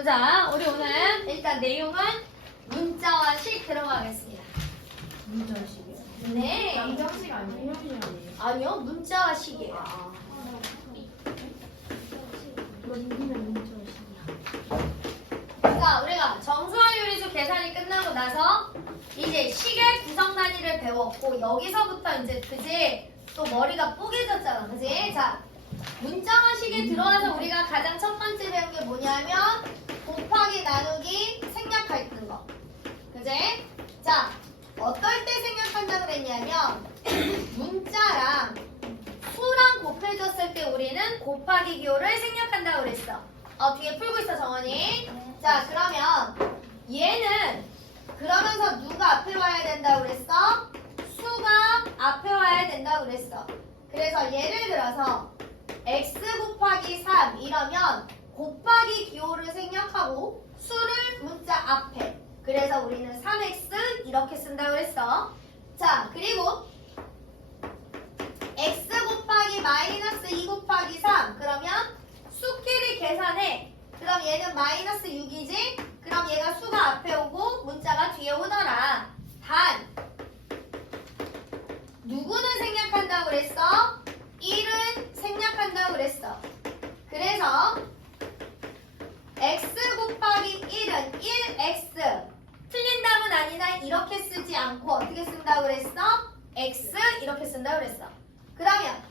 보자. 우리 오늘 일단 내용은 문자와 식 들어가겠습니다. 문자식이요? 네. 양장식 아니에요? 형식 아니에요? 아니요. 문자와 식이에요. 이기면 문자식이야. 자, 우리가 정수와 유리수 계산이 끝나고 나서 이제 식의 구성 단위를 배웠고 여기서부터 이제 그지 또 머리가 뽀개졌잖아. 그지? 자, 문자와 식에 들어와서 우리가 가장 첫 번째 배운 게 뭐냐면 곱하기 나누기 생략할 거. 그지? 자, 어떨 때 생략한다 그랬냐면 문자랑 수랑 곱해졌을 때 우리는 곱하기 기호를 생략한다고 그랬어. 뒤에 풀고 있어 정원이. 자, 그러면 얘는 그러면서 누가 앞에 와야 된다고 그랬어? 수가 앞에 와야 된다고 그랬어. 그래서 예를 들어서 x 곱하기 3 이러면 곱하기 기호를 생략하고 수를 문자 앞에. 그래서 우리는 3x 이렇게 쓴다고 그랬어. 자, 그리고 x 곱하기 마이너스 2 곱하기 3 그러면 수끼리 계산해. 그럼 얘는 마이너스 6이지? 그럼 얘가 수가 앞에 오고 문자가 뒤에 오더라. 단 누구는 생략한다고 그랬어? 1은 생략한다고 그랬어. 그래서 x 곱하기 1은 1x. 틀린 답은 아니다. 이렇게 쓰지 않고 어떻게 쓴다고 그랬어? x 이렇게 쓴다고 그랬어. 그러면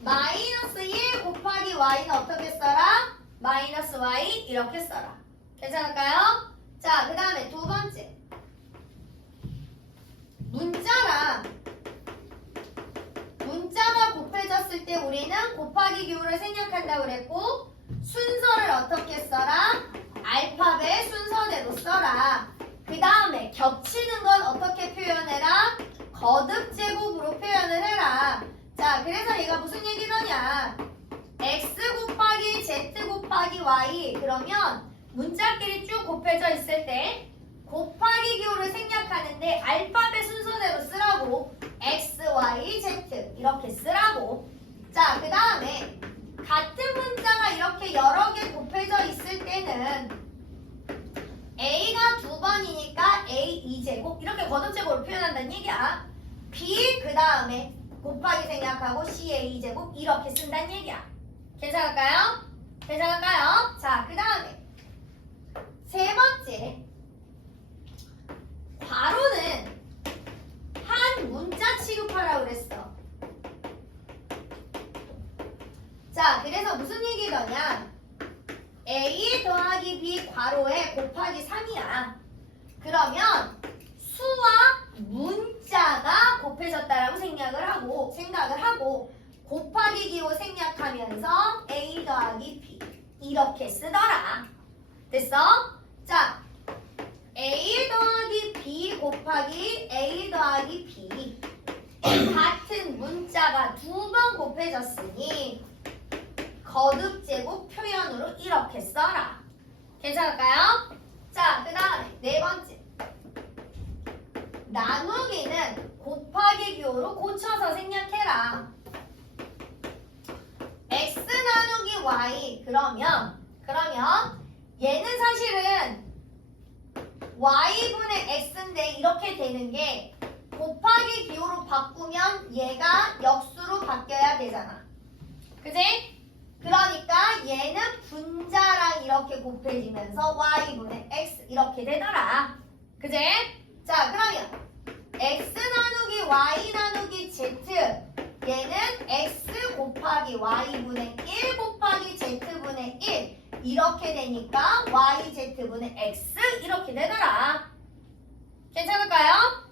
마이너스 1 곱하기 y는 어떻게 써라? 마이너스 y 이렇게 써라. 괜찮을까요? 자, 그 다음에 두 번째. 문자가 곱해졌을 때 우리는 곱하기 기호를 생략한다고 그랬고 순서를 어떻게 써라? 알파벳 순서대로 써라. 그 다음에 겹치는 건 어떻게 표현해라? 거듭 제곱으로 표현을 해라. 자, 그래서 얘가 무슨 얘기더냐? x 곱하기 z 곱하기 y 그러면 문자끼리 쭉 곱해져 있을 때 곱하기 기호를 생략하는데 알파벳 순서대로 쓰라고. x, y, z 이렇게 쓰라고. 자, 그 다음에 같은 문자가 이렇게 여러 개 곱해져 있을 때는 a가 두 번이니까 a 2제곱 이렇게 거듭제곱으로 표현한다는 얘기야. b 그 다음에 곱하기 생략하고 c의 2제곱 이렇게 쓴다는 얘기야. 괜찮을까요? 괜찮을까요? 자, 그 다음에 세 번째. 괄호는 한 문자 취급하라고 그랬어. 자, 그래서 무슨 얘기더냐? a 더하기 b 괄호에 곱하기 3이야. 그러면 수와 문자가 곱해졌다라고 생각을 하고 곱하기 기호 생략하면서 a 더하기 b 이렇게 쓰더라. 됐어? 자, a 더하기 b 곱하기 a 더하기 b 같은 문자가 두 번 곱해졌으니 거듭제곱 표현으로 이렇게 써라. 괜찮을까요? 자, 그 다음에 네 번째. 나누기는 곱하기 기호로 고쳐서 생략해라. x 나누기 y 그러면 얘는 사실은 y분의 x인데 이렇게 되는 게 곱하기 기호로 바꾸면 얘가 역수로 바뀌어야 되잖아. 그지? 그러니까 얘는 분자랑 이렇게 곱해지면서 y분의 x 이렇게 되더라. 그지? 자, 그러면 x 나누기 y 나누기 z 얘는 x 곱하기 y분의 1 곱하기 z분의 1 이렇게 되니까 yz분의 x 이렇게 되더라. 괜찮을까요?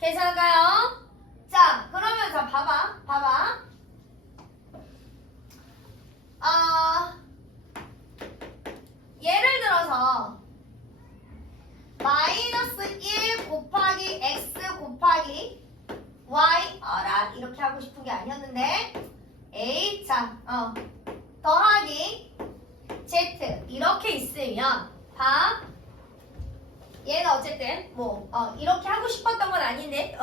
괜찮을까요? 자, 그러면 자 봐봐. 예를 들어서 마이너스 1 곱하기 x 곱하기 y 이렇게 하고 싶은 게 아니었는데 a 더하기 z 이렇게 있으면 얘는 어쨌든 이렇게 하고 싶었던 건 아닌데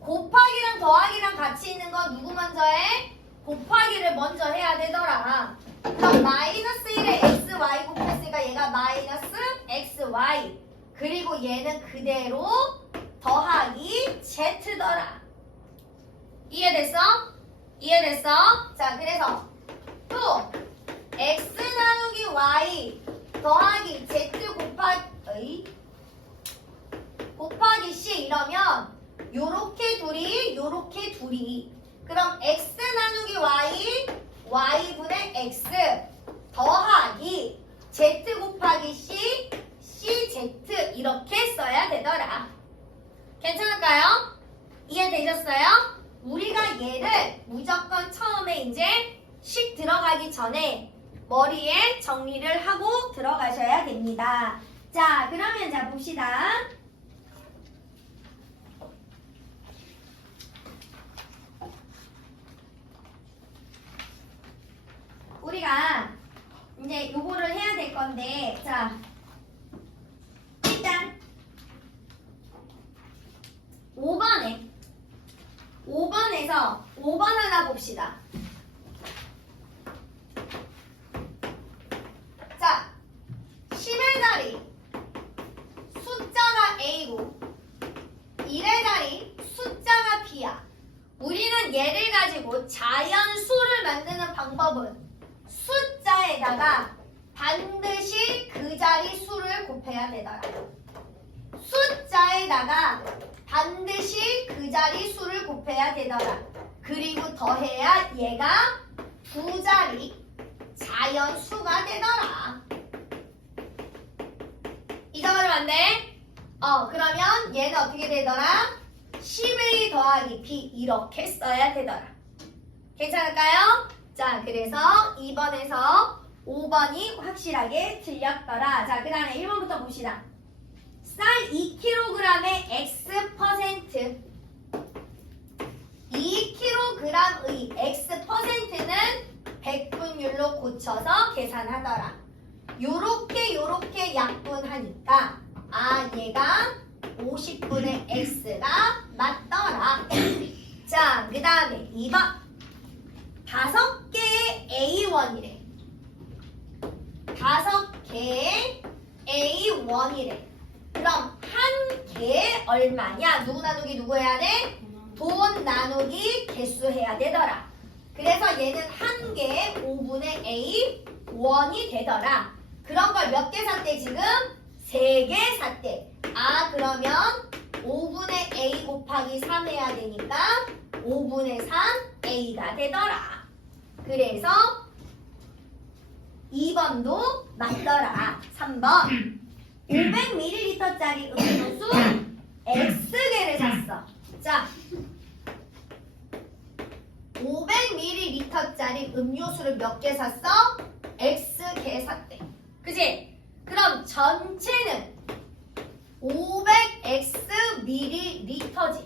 곱하기랑 더하기랑 같이 있는 건 누구 먼저 해? 곱하기를 먼저 해야 되더라. 그럼 마이너스 1에 xy 곱했으니까 얘가 마이너스 xy. 그리고 얘는 그대로 더하기 z더라. 이해됐어? 이해됐어? 자, 그래서 또 x 나누기 y 더하기 z 곱하기 c 이러면 요렇게 둘이 그럼 x 나누기 y y분의 x 더하기 z 곱하기 c cz 이렇게 써야 되더라. 괜찮을까요? 이해되셨어요? 우리가 얘를 무조건 처음에 이제 식 들어가기 전에 머리에 정리를 하고 들어가셔야 됩니다. 자, 그러면 자 봅시다. 우리가 이제 요거를 해야 될 건데, 자, 일단 5번에서 5번 하나 봅시다. 자, 10의 자리 숫자가 A고 1의 자리 숫자가 B야. 우리는 얘를 가지고 자연수를 만드는 방법은 숫자에다가 반드시 그 자리 수를 곱해야 되더라. 숫자에다가 반드시 그 자리 수를 곱해야 되더라. 그리고 더해야 얘가 두 자리 자연수가 되더라. 잊어버리면 안 돼? 그러면 얘는 어떻게 되더라? 10A 더하기 B 이렇게 써야 되더라. 괜찮을까요? 자, 그래서 2번에서 5번이 확실하게 틀렸더라. 자, 그 다음에 1번부터 봅시다. 쌀 2kg의 X%. 2kg의 X%는 100분율로 고쳐서 계산하더라. 요렇게 약분하니까 얘가 50분의 X가 맞더라. 자, 그 다음에 2번 5개의 A1이래. 5개의 A1이래. 그럼 한 개에 얼마냐? 누구 나누기 누구 해야 돼? 돈 나누기 개수 해야 되더라. 그래서 얘는 한 개에 5분의 A1이 되더라. 그런 걸 몇 개 샀대 지금? 3개 샀대. 그러면 5분의 A 곱하기 3 해야 되니까 5분의 3A가 되더라. 그래서 2번도 맞더라. 3번 500ml짜리 음료수 X개를 샀어. 자, 500ml짜리 음료수를 몇 개 샀어? X개 샀대. 그지? 그럼 전체는 500Xml지.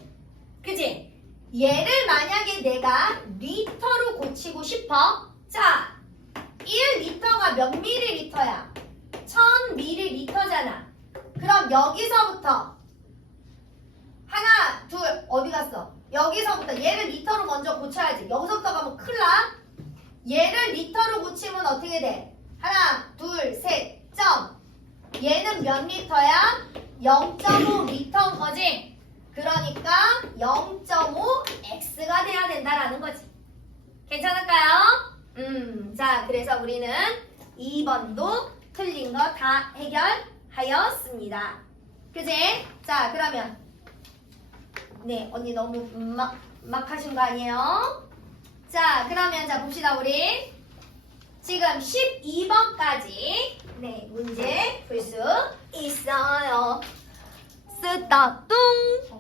그지? 얘를 만약에 내가 리터로 고치고 싶어. 자, 1리터가 몇 ml야? 1000ml잖아. 그럼 여기서부터 하나, 둘, 어디 갔어? 여기서부터 얘를 리터로 먼저 고쳐야지. 여기서부터 가면 큰일 나. 얘를 리터로 고치면 어떻게 돼? 하나, 둘, 셋, 점. 얘는 몇 리터야? 0.5리터인 거지? 그러니까 0.5X가 돼야 된다라는 거지. 괜찮을까요? 자, 그래서 우리는 2번도 틀린 거 다 해결하였습니다. 그지? 자, 그러면 네, 언니 너무 막 하신 거 아니에요? 자, 그러면 자 봅시다. 우리 지금 12번까지 네, 문제 풀 수 있어요. 쓰다 뚱.